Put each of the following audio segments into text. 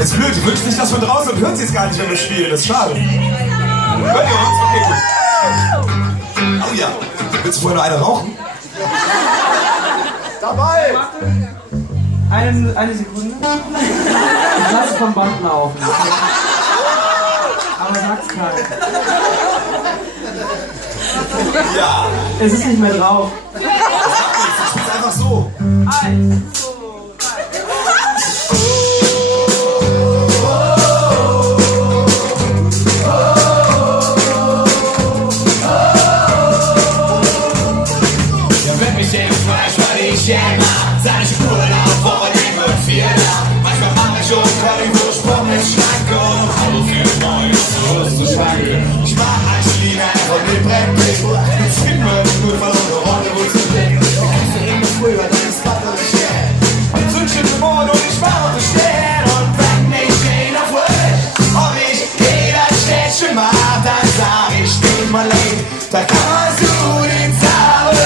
Ist blöd, ich wünsche nicht, dass von draußen und hört sie es gar nicht, wenn wir spielen. Das ist schade. Hört ihr uns? Okay, gut. Oh ja. Willst du vorher noch eine rauchen? Dabei! Eine Sekunde. Ich lasse vom Band laufen. Aber sag's keinem. Ja. Es ist nicht mehr drauf. Das macht nichts, ich spiel's einfach so. 1, 2, Seine Schuhe auf, Woche die wird viel lang. Manchmal mach ich schon völlig Ursprung in Schranke und Auto für neu, Lust zu schwanken. Ich mach Angelina von dem Brettbild. Jetzt finden wir nur von unserer Runde, wo zu blicken. Wir kämpfen immer früher, dann ist Batterie stehen. Und Sündchen im Mond und ich mach und stehen. Und wenn ich den auf Word, ob ich jeder Städtchen mach, dann sag ich, steht mal late. Da kann man so den Zauber.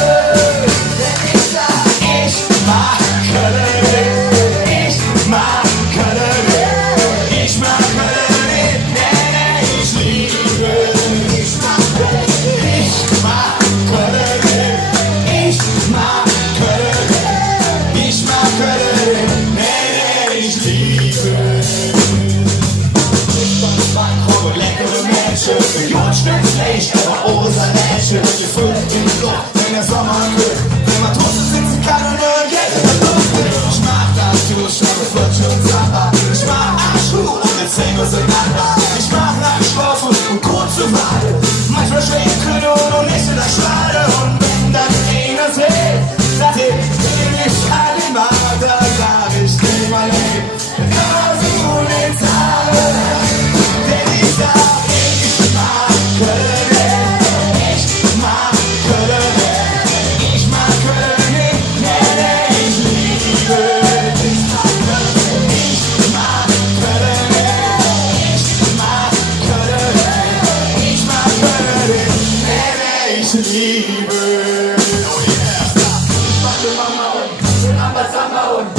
Wenn der Sommer kühlt, wenn man draußen sitzen kann und nur Geld in der Luft will. Ich mach das Duschen mit Flutsch und Zapper. Ich mach Arschschuh und die Zähne auseinander. Ich mach Nachtschlaufen und kurze Wade. Manchmal schlägt Kühlung und nicht in der Schwade. Und wenn dann einer sieht, dass ich nicht an den Markt, da sag ich, dreh mal hin. Also den Zahlen, denn ich sag, ich mag Köln. Liebe, oh yeah. Ich mach den Mama und den Ambassador und